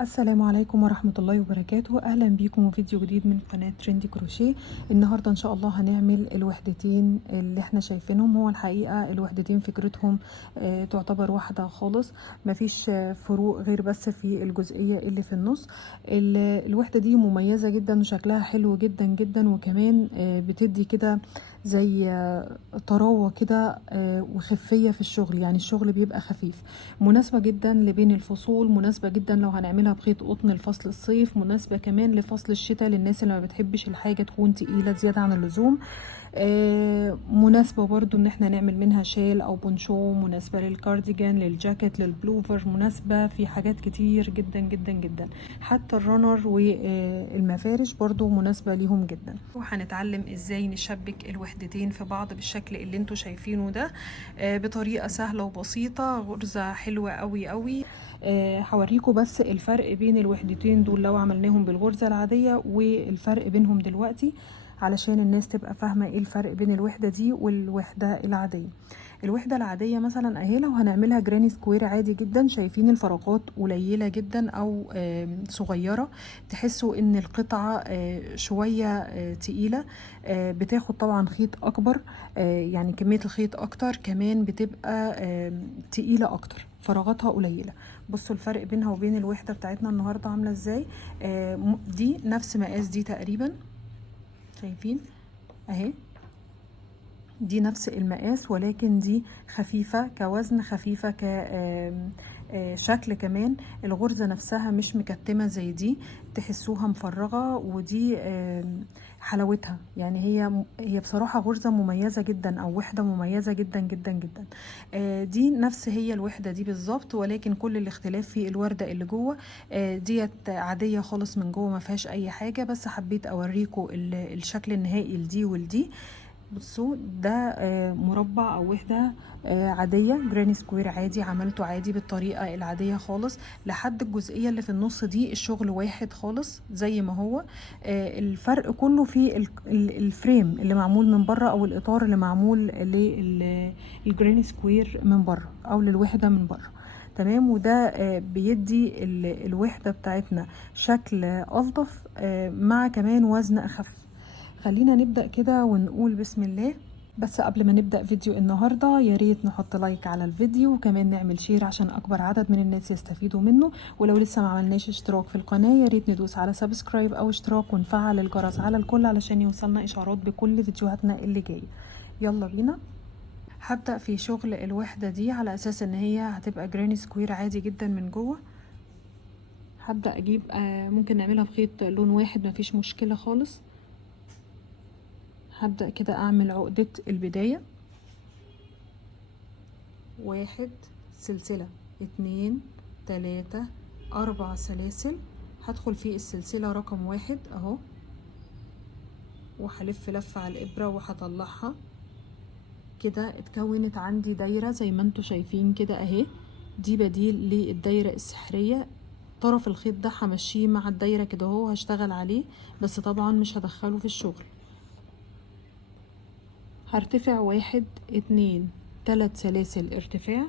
السلام عليكم ورحمة الله وبركاته. أهلا بيكم وفيديو جديد من قناة تريندي كروشيه. النهاردة إن شاء الله هنعمل الوحدتين اللي احنا شايفينهم. هو الحقيقة الوحدتين فكرتهم تعتبر واحدة خالص، مفيش فروق غير بس في الجزئية اللي في النص. الوحدة دي مميزة جدا وشكلها حلو جدا جدا، وكمان بتدي كده زي طراوة كده وخفية في الشغل، يعني الشغل بيبقى خفيف. مناسبة جدا لبين الفصول، مناسبة جدا لو هنعملها بخيط قطن لفصل الصيف، مناسبة كمان لفصل الشتاء للناس اللي ما بتحبش الحاجة تكون تقيلة زيادة عن اللزوم. مناسبة برضو ان احنا نعمل منها شال او بونشو، مناسبة للكارديجان، للجاكيت، للبلوفر، مناسبة في حاجات كتير جدا جدا جدا. حتى الرانر والمفارش برضو مناسبة ليهم جدا. وهنتعلم ازاي نشبك الوحدتين في بعض بالشكل اللي انتوا شايفينه ده بطريقة سهلة وبسيطة، غرزة حلوة قوي قوي. هوريكم بس الفرق بين الوحدتين دول لو عملناهم بالغرزة العادية والفرق بينهم دلوقتي، علشان الناس تبقى فاهمة ايه الفرق بين الوحدة دي والوحدة العادية. الوحدة العادية مثلا اهي لو هنعملها جراني سكوير عادي جدا، شايفين الفراغات قليلة جدا او صغيرة، تحسوا ان القطعة شوية تقيلة. بتاخد طبعا خيط اكبر، يعني كمية الخيط اكتر، كمان بتبقى تقيلة اكتر، فراغاتها قليلة. بصوا الفرق بينها وبين الوحدة بتاعتنا النهاردة عاملة ازاي. دي نفس مقاس دي تقريبا، شايفين اهي، دي نفس المقاس، ولكن دي خفيفة كوزن، خفيفة كشكل. كمان الغرزة نفسها مش مكتمة زي دي، تحسوها مفرغة، ودي حلاوتها. يعني هي بصراحة غرزة مميزة جدا او وحدة مميزة جدا جدا جدا. دي نفس هي الوحدة دي بالظبط، ولكن كل الاختلاف في الوردة اللي جوه. ديت عادية خالص من جوه، ما فيهاش اي حاجة، بس حبيت اوريكم الشكل النهائي لدي ولدي. بصوا ده مربع او وحده عاديه، جراني سكوير عادي، عملته عادي بالطريقه العاديه خالص. لحد الجزئيه اللي في النص دي الشغل واحد خالص زي ما هو. الفرق كله في الفريم اللي معمول من بره، او الاطار اللي معمول للجراني سكوير من بره، او للوحده من بره. تمام. وده بيدي الوحده بتاعتنا شكل الطف، مع كمان وزن اخف. خلينا نبدأ كده ونقول بسم الله. بس قبل ما نبدأ فيديو النهاردة، يا ريت نحط لايك على الفيديو، وكمان نعمل شير عشان أكبر عدد من الناس يستفيدوا منه. ولو لسه ما عملناش اشتراك في القناة، يا ريت ندوس على سبسكرايب أو اشتراك، ونفعل الجرس على الكل علشان يوصلنا إشعارات بكل فيديوهاتنا اللي جاية. يلا بينا. هبدأ في شغل الوحدة دي على أساس إن هي هتبقى جراني سكوير عادي جدا من جوه. هبدأ أجيب ممكن نعملها بخيط لون واحد، مفيش مشكلة خالص. هبدأ كده اعمل عقدة البداية، 1 سلسلة، 2 3 4 سلاسل. هدخل في السلسلة رقم 1 اهو، وهلف لفة على الابرة وهطلعها كده. اتكونت عندي دايرة زي ما انتوا شايفين كده اهي. دي بديل للدايرة السحرية. طرف الخيط ده همشيه مع الدايرة كده اهو، هشتغل عليه، بس طبعا مش هدخله في الشغل. هرتفع 1 2 3 سلاسل ارتفاع،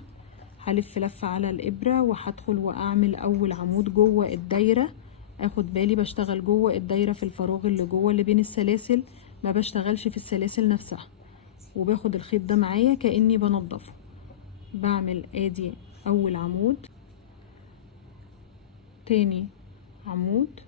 هلف لفة على الإبرة وهدخل وأعمل أول عمود جوه الدايرة. اخد بالي بشتغل جوه الدايرة في الفراغ اللي جوه اللي بين السلاسل، ما بشتغلش في السلاسل نفسها. وباخد الخيط ده معايا كأني بنضفه. بعمل ادي أول عمود، تاني عمود،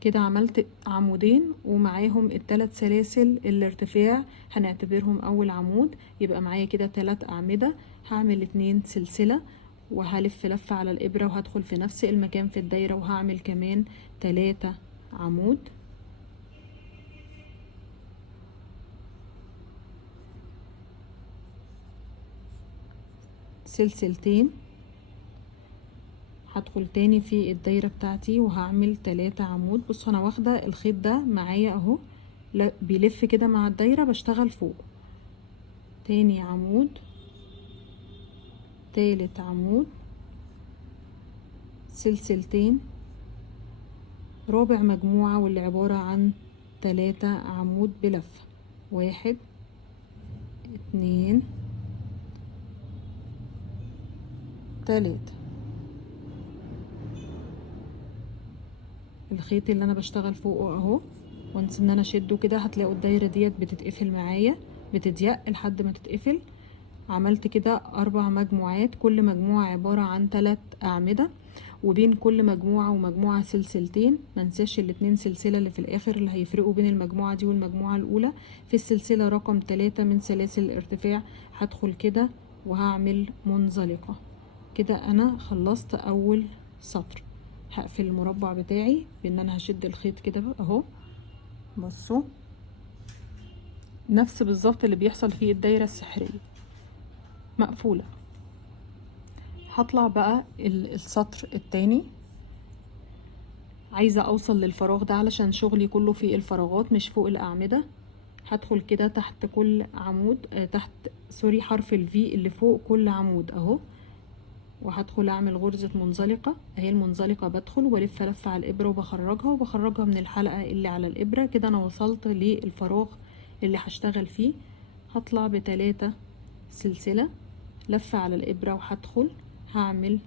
كده عملت عمودين ومعاهم الثلاث سلاسل الارتفاع، هنعتبرهم اول عمود. يبقى معايا كده 3 اعمدة. هعمل 2 سلسلة وهلف لفة على الابرة، وهدخل في نفس المكان في الدايرة، وهعمل كمان 3 عمود. سلسلتين، هدخل تاني في الدايرة بتاعتي وهعمل 3 عمود. بصوا انا واخدة الخيط ده معايا اهو، بيلف كده مع الدايرة، بشتغل فوق. تاني عمود، تالت عمود، سلسلتين، رابع مجموعة واللي عبارة عن 3 عمود بلفة. 1 2 3. الخيط اللي انا بشتغل فوقه اهو، وانس ان انا اشده كده هتلاقوا الدايره ديت بتتقفل معايا، بتضيق لحد ما تتقفل. عملت كده 4 مجموعات، كل مجموعه عباره عن 3 اعمده، وبين كل مجموعه ومجموعه سلسلتين. منساش الاتنين سلسله اللي في الاخر اللي هيفرقوا بين المجموعه دي والمجموعه الاولى. في السلسله رقم 3 من سلاسل الارتفاع هدخل كده وهعمل منزلقه. كده انا خلصت اول سطر. هقفل المربع بتاعي بان انا هشد الخيط كده اهو. بصوا نفس بالظبط اللي بيحصل في الدايره السحريه مقفوله. هطلع بقى السطر التاني. عايزه اوصل للفراغ ده علشان شغلي كله في الفراغات مش فوق الاعمده. هدخل كده تحت كل عمود تحت سوري حرف الفي اللي فوق كل عمود اهو، وهدخل اعمل غرزة منزلقة اهي. المنزلقة بدخل والف لفة على الابرة وبخرجها من الحلقة اللي على الابرة. كده انا وصلت للفراغ اللي هشتغل فيه. هطلع ب3 سلسلة لفة على الابرة وهدخل هعمل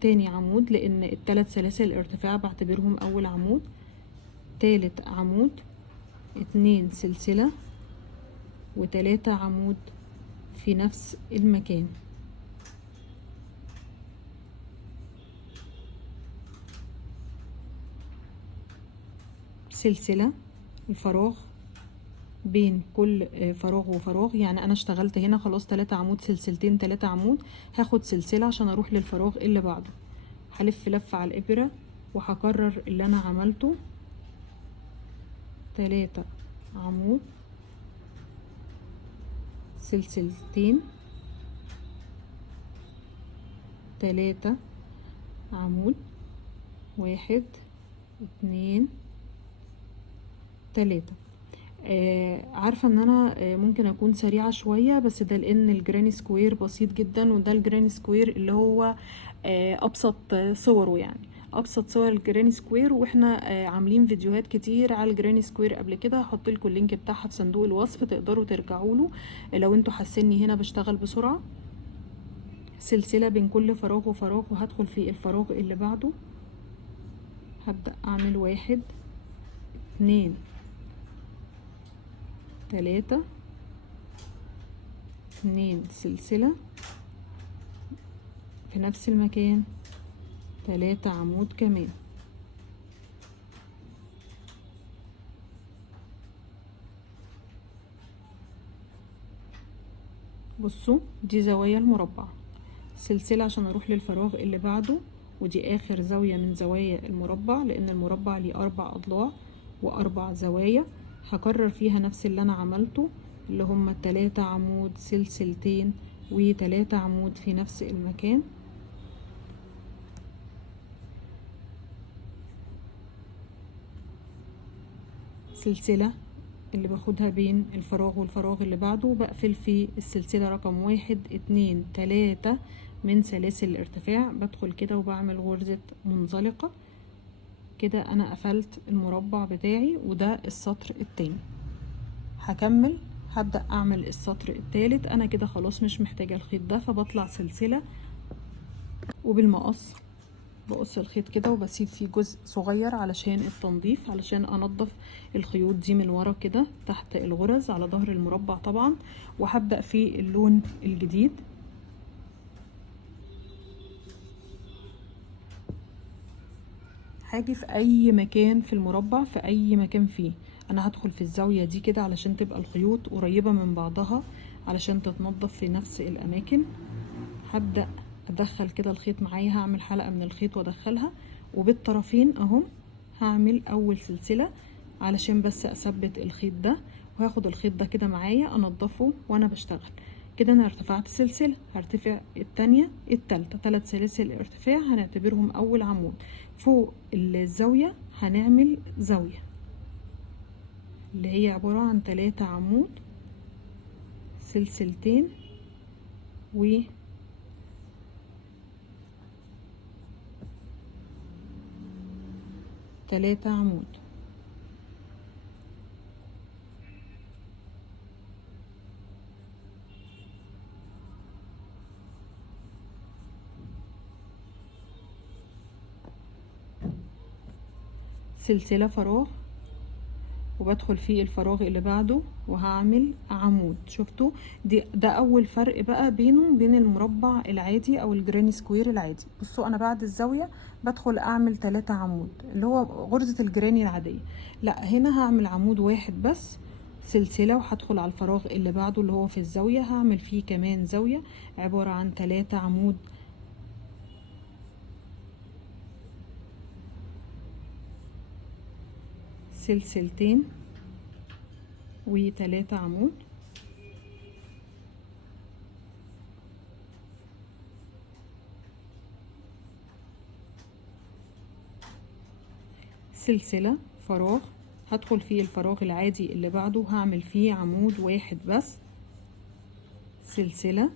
تاني عمود، لان ال3 سلاسل الارتفاع بعتبرهم اول عمود. تالت عمود 2 سلسلة و3 عمود في نفس المكان. سلسلة الفراغ بين كل فراغ وفراغ، يعني انا اشتغلت هنا خلاص 3 عمود سلسلتين 3 عمود، هاخد سلسلة عشان اروح للفراغ اللي بعده. هلف لفة على الابرة وهكرر اللي انا عملته 3 عمود سلسلتين 3 عمود 1 2 3. عارفة ان انا ممكن اكون سريعة شوية، بس ده لان الجراني سكوير بسيط جدا، وده الجراني سكوير اللي هو ابسط صوره، يعني ابسط صور الجراني سكوير. واحنا عاملين فيديوهات كتير على الجراني سكوير قبل كده، هحط لكم اللينك بتاعها في صندوق الوصف تقدروا ترجعوا له لو انتوا حاسيني هنا بشتغل بسرعة. سلسلة بين كل فراغ وفراغ وهدخل في الفراغ اللي بعده. هبدأ اعمل 1 2 3 2 سلسلة في نفس المكان 3 عمود كمان. بصوا دي زوايا المربع، سلسلة عشان اروح للفراغ اللي بعده، ودي اخر زاوية من زوايا المربع لان المربع ليه 4 اضلاع و4 زوايا. هكرر فيها نفس اللي انا عملته اللي هما 3 عمود سلسلتين و3 عمود في نفس المكان. سلسلة اللي باخدها بين الفراغ والفراغ اللي بعده، بقفل في السلسلة رقم 1 2 3 من سلاسل الارتفاع. بدخل كده وبعمل غرزة منزلقة. كده انا قفلت المربع بتاعي، وده السطر التاني. هكمل هبدأ اعمل السطر التالت. انا كده خلاص مش محتاجة الخيط ده، فبطلع سلسلة وبالمقص بقص الخيط كده وبسيب فيه جزء صغير علشان التنظيف، علشان انضف الخيوط دي من ورا كده تحت الغرز على ظهر المربع طبعا. وهبدأ في اللون الجديد. هاجي في اي مكان في المربع، في اي مكان فيه انا هدخل في الزاوية دي كده علشان تبقى الخيوط قريبة من بعضها علشان تتنضف في نفس الاماكن. هبدأ ادخل كده الخيط معايا، هعمل حلقة من الخيط وادخلها، وبالطرفين اهو هعمل اول سلسلة علشان بس اثبت الخيط ده، وهاخد الخيط ده كده معايا انضفه وانا بشتغل. كده انا ارتفعت سلسلة، هرتفع التانية التالتة 3 سلاسل ارتفاع هنعتبرهم اول عمود. فوق الزاوية هنعمل زاوية اللي هي عبارة عن 3 عمود سلسلتين و 3 عمود. سلسلة فراغ، وبدخل في الفراغ اللي بعده وهعمل عمود. شفتوا ده اول فرق بقى بينه وبين المربع العادي او الجراني سكوير العادي. بصوا انا بعد الزاوية بدخل اعمل 3 عمود اللي هو غرزة الجراني العادية، لا هنا هعمل عمود واحد بس سلسلة، وهدخل على الفراغ اللي بعده اللي هو في الزاوية هعمل فيه كمان زاوية عبارة عن 3 عمود سلسلتين و3 عمود، سلسلة فراغ، هدخل فيه الفراغ العادي اللي بعده هعمل فيه عمود واحد بس سلسلة،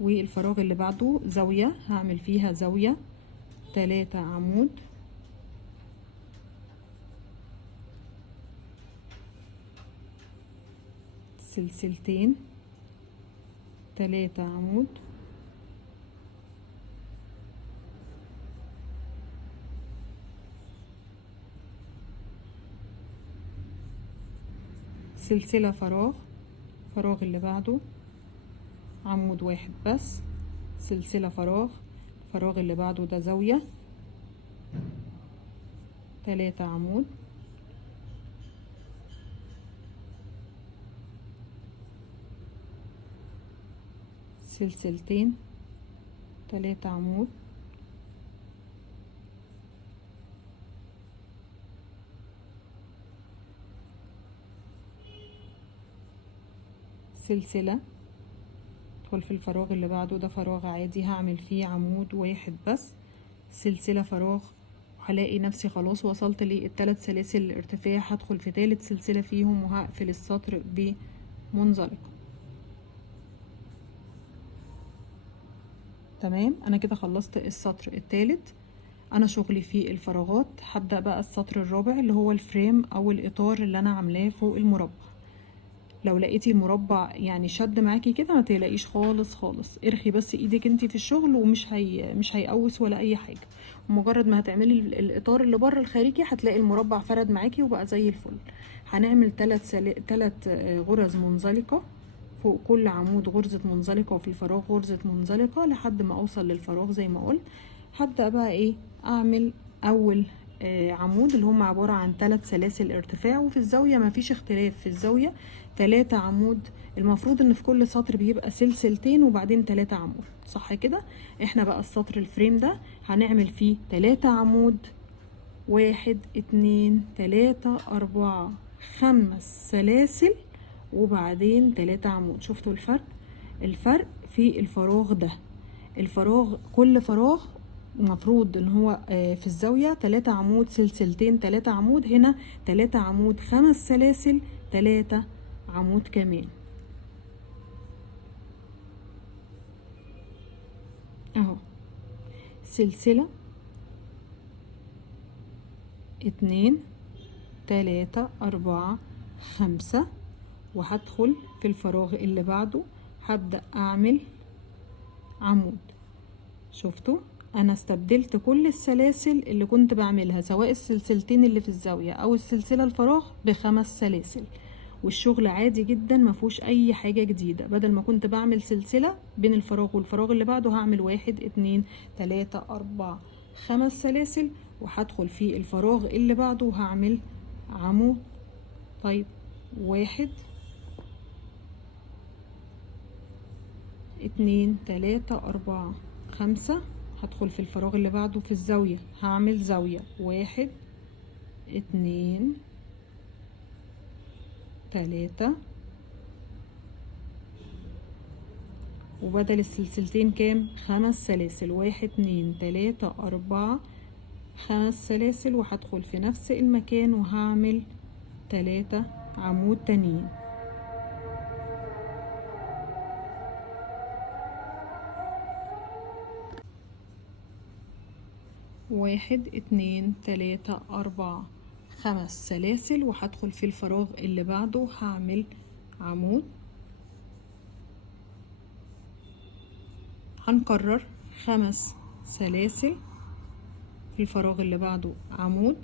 والفراغ اللي بعده زاوية هعمل فيها زاوية 3 عمود سلسلتين 3 عمود سلسلة فراغ، فراغ اللي بعده عمود واحد بس سلسلة فراغ، الفراغ اللي بعده ده زاوية 3 عمود سلسلتين 3 عمود سلسلة، ادخل في الفراغ اللي بعده ده فراغ عادي هعمل فيه عمود واحد بس سلسلة فراغ، وهلاقي نفسي خلاص وصلت للثلاث سلاسل الارتفاع. هدخل في ثالث سلسلة فيهم وهقفل السطر بمنزلقة. تمام، انا كده خلصت السطر الثالث. انا شغلي في الفراغات. هبدأ بقى السطر الرابع اللي هو الفريم او الاطار اللي انا عاملاه فوق المربع. لو لقيتي المربع يعني شد معاكي كده ما تقلقيش خالص خالص، ارخي بس ايدك انتي في الشغل ومش مش هيقوس ولا اي حاجه. مجرد ما هتعملي الاطار اللي بره الخارجي هتلاقي المربع فرد معاكي وبقى زي الفل. هنعمل 3 غرز منزلقه فوق كل عمود غرزه منزلقه، وفي الفراغ غرزه منزلقه لحد ما اوصل للفراغ زي ما قلت. هبدا بقى ايه اعمل اول عمود اللي هم عبارة عن 3 سلاسل ارتفاع، وفي الزاوية ما فيش اختلاف، في الزاوية 3 عمود. المفروض ان في كل سطر بيبقى سلسلتين وبعدين 3 عمود، صح كده؟ احنا بقى السطر الفريم ده هنعمل فيه 3 عمود 1 2 3 4 5 سلاسل وبعدين 3 عمود. شفتوا الفرق؟ الفرق في الفراغ ده، الفراغ كل فراغ المفروض ان هو في الزاوية 3 عمود سلسلتين 3 عمود، هنا 3 عمود 5 سلاسل 3 عمود كمان اهو. سلسلة 2 3 4 5 وهدخل في الفراغ اللي بعده هبدأ اعمل عمود. شفتوا انا استبدلت كل السلاسل اللي كنت بعملها سواء السلسلتين اللي في الزاوية او السلسلة الفراغ ب5 سلاسل، والشغل عادي جدا ما فيهوش اي حاجة جديدة. بدل ما كنت بعمل سلسلة بين الفراغ والفراغ اللي بعده هعمل 1 2 3 4 5 سلاسل وهدخل في الفراغ اللي بعده وهعمل عمود. طيب 1 2 3 4 5 هدخل في الفراغ اللي بعده في الزاوية هعمل زاوية 1 2 3 وبدل السلسلتين كام 5 سلاسل 1 2 3 4 5 سلاسل وهدخل في نفس المكان وهعمل 3 عمود تانيين. 1 2 3 4 5 سلاسل وهدخل في الفراغ اللي بعده هعمل عمود. هنكرر 5 سلاسل الفراغ اللي بعده عمود.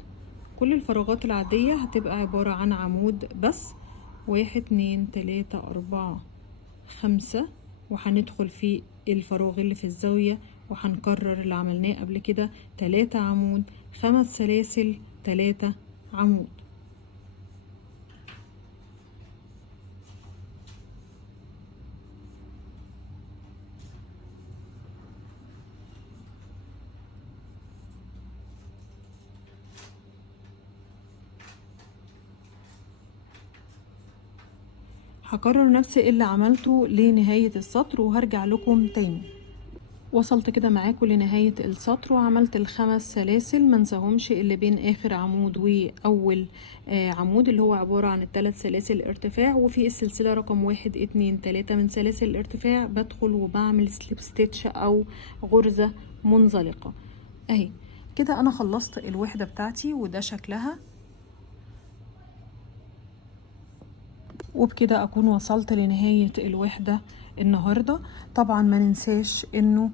كل الفراغات العادية هتبقى عبارة عن عمود بس. 1 2 3 4 5، وهندخل في الفراغ اللي في الزاوية وهنكرر اللي عملناه قبل كده. 3 عمود، 5 سلاسل، 3 عمود. هكرر نفس اللي عملته لنهاية السطر وهرجع لكم تاني. وصلت كده معاكم لنهاية السطر وعملت الخمس سلاسل، منساهمش اللي بين اخر عمود واول عمود اللي هو عبارة عن الثلاث سلاسل ارتفاع. وفي السلسلة رقم 1 2 3 من سلاسل الارتفاع بدخل وبعمل سليب ستيتش او غرزة منزلقة اهي. كده انا خلصت الوحدة بتاعتي وده شكلها، وبكده اكون وصلت لنهاية الوحدة النهاردة. طبعا ما ننساش انه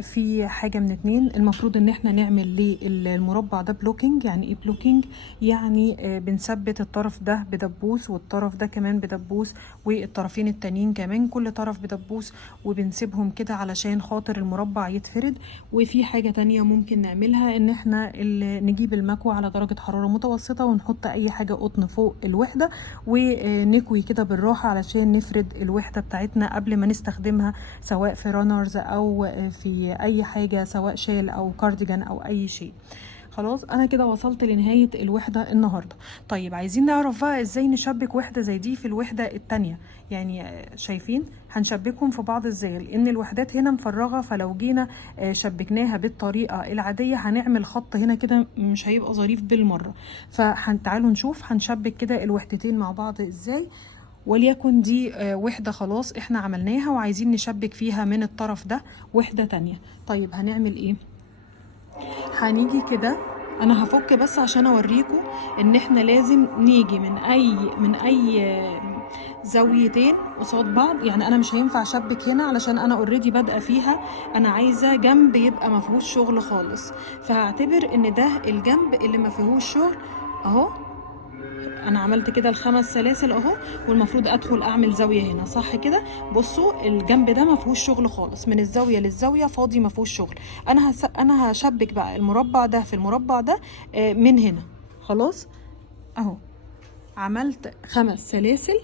في حاجة من اتنين. المفروض ان احنا نعمل للمربع ده بلوكينج. يعني ايه بلوكينج؟ يعني بنثبت الطرف ده بدبوس والطرف ده كمان بدبوس والطرفين التانيين كمان كل طرف بدبوس، وبنسيبهم كده علشان خاطر المربع يتفرد. وفي حاجة تانية ممكن نعملها، ان احنا نجيب المكوى على درجة حرارة متوسطة ونحط اي حاجة قطن فوق الوحدة ونكوي كده بالراحة علشان نفرد الوحدة بتاعتنا قبل ما نستخدمها، سواء في رانرز او في اي حاجة، سواء شال او كارديجان او اي شيء. خلاص انا كده وصلت لنهاية الوحدة النهاردة. طيب عايزين نعرف بقى ازاي نشبك وحدة زي دي في الوحدة التانية. يعني شايفين هنشبكهم في بعض ازاي؟ لان الوحدات هنا مفرغة، فلو جينا شبكناها بالطريقة العادية هنعمل خط هنا كده مش هيبقى ظريف بالمرة. فتعالوا نشوف هنشبك كده الوحدتين مع بعض ازاي. وليكن دي وحدة خلاص احنا عملناها وعايزين نشبك فيها من الطرف ده وحدة تانية. طيب هنعمل ايه؟ هنيجي كده، انا هفك بس عشان اوريكم ان احنا لازم نيجي من اي زاويتين قصاد بعض. يعني انا مش هينفع اشبك هنا علشان انا اوريدي بادئه فيها، انا عايزه جنب يبقى ما فيهوش شغل خالص. فهعتبر ان ده الجنب اللي ما فيهوش شغل اهو. انا عملت كده الخمس سلاسل اهو، والمفروض ادخل اعمل زاويه هنا صح كده. بصوا الجنب ده ما فيهوش شغل خالص، من الزاويه للزاويه فاضي ما فيهوش شغل. انا هشبك بقى المربع ده في المربع ده من هنا. خلاص اهو عملت 5 سلاسل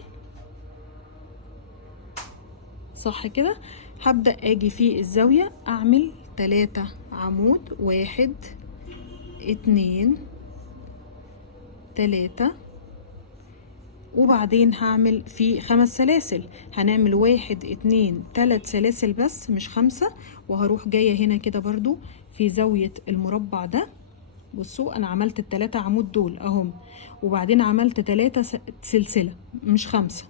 صح كده. هبدا اجي في الزاويه اعمل 3 عمود، 1 2 3، وبعدين هعمل في 5 سلاسل. هنعمل 1 2 3 سلاسل بس مش 5. وهروح جاية هنا كده برضو في زاوية المربع ده. بصوا انا عملت ال3 عمود دول اهم، وبعدين عملت 3 سلسلة مش 5.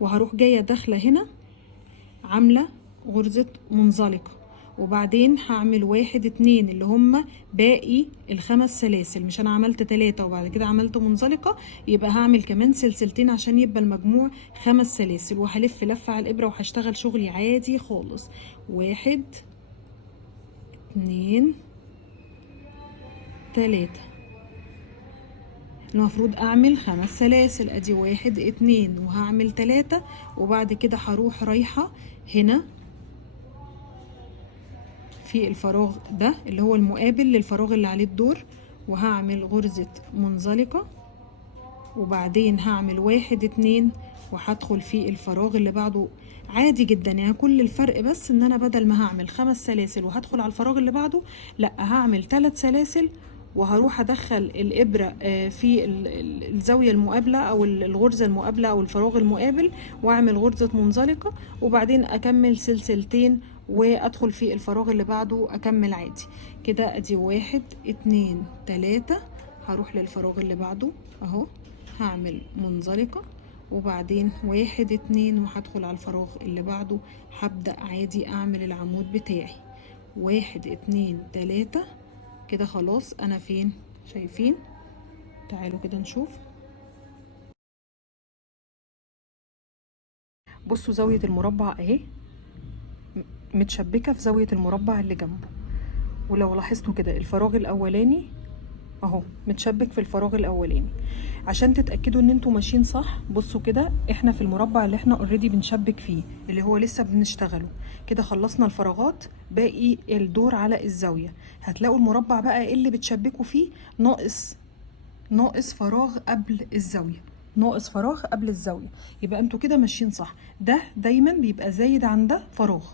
وهروح جاية داخلة هنا عاملة غرزة منزلقة، وبعدين هعمل 1 2 اللي هما باقي ال5 سلاسل. مش انا عملت 3 وبعد كده عملت منزلقة، يبقى هعمل كمان سلسلتين عشان يبقى المجموع 5 سلاسل. وهلف لفة على الابرة وهشتغل شغلي عادي خالص. 1 2 3، المفروض اعمل 5 سلاسل. ادي 1 2 وهعمل 3، وبعد كده هروح رايحة هنا في الفراغ ده اللي هو المقابل للفراغ اللي عليه الدور، وهعمل غرزة منزلقة، وبعدين هعمل 1 2 وهدخل في الفراغ اللي بعده عادي جدا. يعني كل الفرق بس ان انا بدل ما هعمل 5 سلاسل وهدخل على الفراغ اللي بعده، لا هعمل 3 سلاسل وهروح ادخل الابرة في الزاوية المقابلة او الغرزة المقابلة او الفراغ المقابل، واعمل غرزة منزلقة، وبعدين اكمل سلسلتين وادخل في الفراغ اللي بعده اكمل عادي كده. ادي 1 2 3، هروح للفراغ اللي بعده اهو هعمل منزلقة، وبعدين 1 2 وهدخل على الفراغ اللي بعده. هبدأ عادي اعمل العمود بتاعي 1 2 3 كده. خلاص انا فين؟ شايفين؟ تعالوا كده نشوف. بصوا زاوية المربع اهي متشبكة في زاوية المربع اللي جنبه. ولو لاحظتوا كده الفراغ الاولاني اهو متشبك في الفراغ الاولاني. عشان تتاكدوا ان انتوا ماشيين صح، بصوا كده احنا في المربع اللي احنا اوريدي بنشبك فيه اللي هو لسه بنشتغله كده، خلصنا الفراغات، باقي الدور على الزاويه. هتلاقوا المربع بقى إيه اللي بتشبكوا فيه؟ ناقص فراغ قبل الزاويه، ناقص فراغ قبل الزاويه. يبقى انتوا كده ماشيين صح. ده دايما بيبقى زايد عن ده فراغ،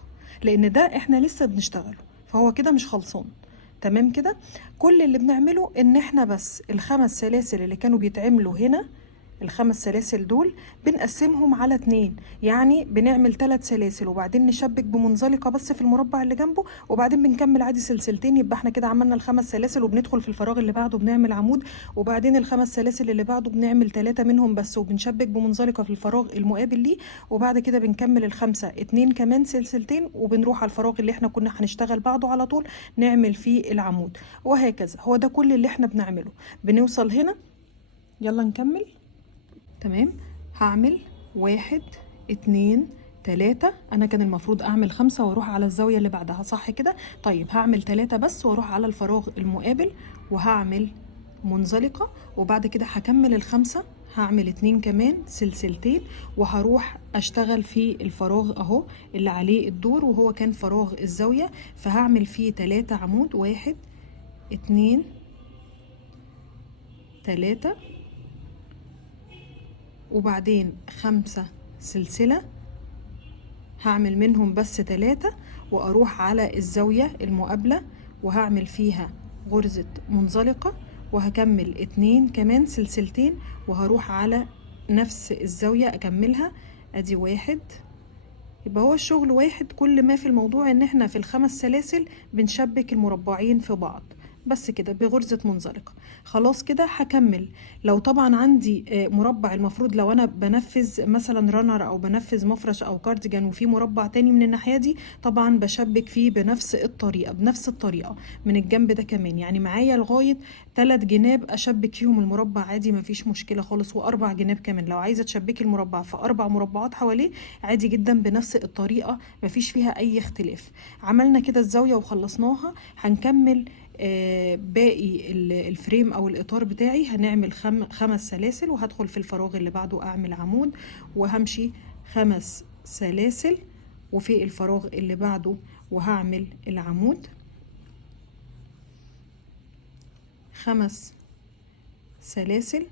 لان ده احنا لسه بنشتغله، فهو كده مش خلصان. تمام كده. كل اللي بنعمله ان احنا بس الخمس سلاسل اللي كانوا بيتعملوا هنا، الخمس سلاسل دول بنقسمهم على 2، يعني بنعمل 3 سلاسل وبعدين نشبك بمنزلقة بس في المربع اللي جنبه، وبعدين بنكمل عادي سلسلتين. يبقى احنا كده عملنا الخمس سلاسل وبندخل في الفراغ اللي بعده بنعمل عمود، وبعدين الخمس سلاسل اللي بعده بنعمل 3 منهم بس وبنشبك بمنزلقة في الفراغ المقابل ليه، وبعد كده بنكمل الخمسة 2 كمان سلسلتين وبنروح على الفراغ اللي احنا كنا هنشتغل بعده على طول نعمل فيه العمود، وهكذا. هو ده كل اللي احنا بنعمله. بنوصل هنا، يلا نكمل. تمام. هعمل 1 2 3. انا كان المفروض اعمل 5 واروح على الزاويه اللي بعدها، صح كده؟ طيب هعمل 3 بس واروح على الفراغ المقابل وهعمل منزلقه، وبعد كده هكمل الخمسه، هعمل 2 كمان سلسلتين وهروح اشتغل في الفراغ اهو اللي عليه الدور وهو كان فراغ الزاويه، فهعمل فيه 3 عمود. 1 2 3، وبعدين 5 سلسلة هعمل منهم بس 3 واروح على الزاوية المقابلة وهعمل فيها غرزة منزلقة وهكمل 2 كمان سلسلتين وهروح على نفس الزاوية اكملها. ادي 1. يبقى هو الشغل واحد، كل ما في الموضوع ان احنا في الخمس سلاسل بنشبك المربعين في بعض بس كده بغرزة منزلقة. خلاص كده هكمل. لو طبعا عندي مربع، المفروض لو انا بنفذ مثلا رانر او بنفذ مفرش او كارديجان وفي مربع تاني من الناحية دي، طبعا بشبك فيه بنفس الطريقة من الجنب ده كمان. يعني معايا لغاية 3 جناب اشبك فيهم المربع عادي مفيش مشكلة خالص، و4 جناب كمان لو عايزة تشبكي المربع في 4 مربعات حواليه عادي جدا بنفس الطريقة مفيش فيها اي اختلاف. عملنا كده الزاوية وخلصناها. هنكمل باقي الفريم او الاطار بتاعي. هنعمل 5 سلاسل وهدخل في الفراغ اللي بعده اعمل عمود وهمشي 5 سلاسل وفي الفراغ اللي بعده وهعمل العمود 5 سلاسل،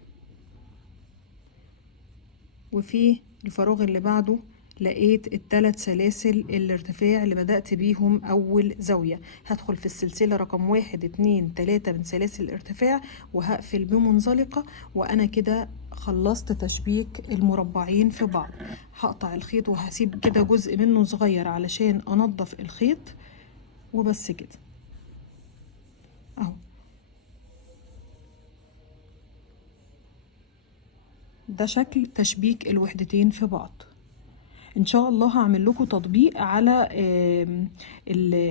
وفي الفراغ اللي بعده لقيت ال3 سلاسل الارتفاع اللي بدأت بيهم أول زاوية. هدخل في السلسلة رقم 1 2 3 من سلاسل الارتفاع وهقفل بمنزلقة، وأنا كده خلصت تشبيك المربعين في بعض. هقطع الخيط وهسيب كده جزء منه صغير علشان أنظف الخيط وبس كده أهو. ده شكل تشبيك الوحدتين في بعض. ان شاء الله هعمل لكم تطبيق على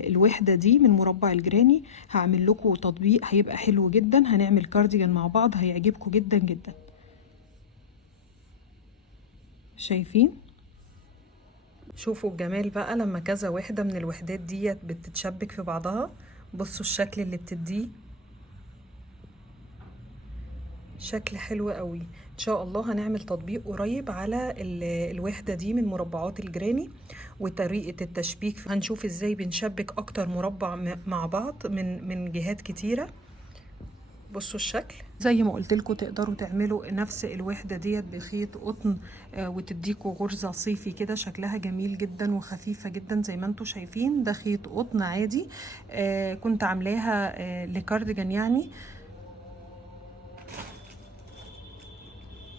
الوحده دي من مربع الجراني، هعمل لكم تطبيق هيبقى حلو جدا. هنعمل كارديجان مع بعض هيعجبكم جدا جدا. شايفين؟ شوفوا الجمال بقى لما كذا وحده من الوحدات ديت بتتشبك في بعضها. بصوا الشكل اللي بتديه، شكل حلو قوي. ان شاء الله هنعمل تطبيق قريب على الوحدة دي من مربعات الجراني وطريقة التشبيك. هنشوف ازاي بنشبك اكتر مربع مع بعض من جهات كتيرة. بصوا الشكل زي ما قلت لكم تقدروا تعملوا نفس الوحدة ديت بخيط قطن وتديكوا غرزة صيفي كده شكلها جميل جدا وخفيفة جدا زي ما انتم شايفين. ده خيط قطن عادي كنت عاملاها لكارديجان يعني.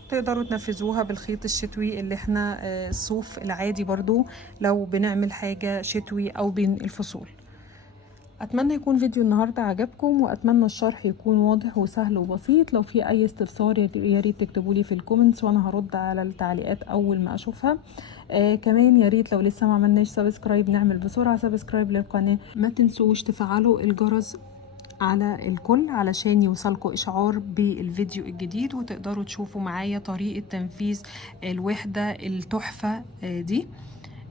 تقدروا تنفذوها بالخيط الشتوي اللي احنا الصوف العادي برضو لو بنعمل حاجة شتوي او بين الفصول. اتمنى يكون فيديو النهاردة عجبكم، واتمنى الشرح يكون واضح وسهل وبسيط. لو في اي استفسار يا ريت تكتبوا لي في الكومنتس وانا هرد على التعليقات اول ما اشوفها. كمان يا ريت لو لسه ما عملناش سبسكرايب نعمل بسرعة سبسكرايب للقناة. ما تنسوش تفعلوا الجرس على الكل علشان يوصلكوا اشعار بالفيديو الجديد وتقدروا تشوفوا معايا طريقة تنفيذ الوحدة التحفة دي.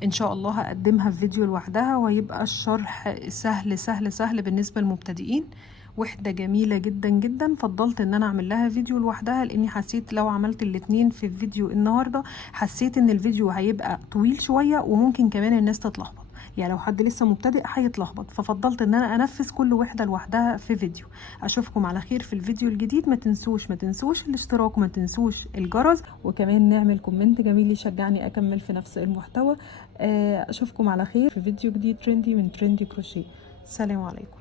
ان شاء الله هقدمها في فيديو لوحدها، وهيبقى الشرح سهل سهل سهل بالنسبة للمبتدئين. وحدة جميلة جدا جدا، فضلت ان انا اعمل لها فيديو لوحدها، لاني حسيت لو عملت الاتنين في فيديو النهاردة حسيت ان الفيديو هيبقى طويل شوية، وممكن كمان الناس تتلخبط، يعني لو حد لسه مبتدئ هيتلخبط، ففضلت ان انا انفذ كل وحدة لوحدها في فيديو. اشوفكم على خير في الفيديو الجديد. ما تنسوش الاشتراك، وما تنسوش الجرس، وكمان نعمل كومنت جميل يشجعني اكمل في نفس المحتوى. اشوفكم على خير في فيديو جديد ترندي من ترندي كروشيه. السلام عليكم.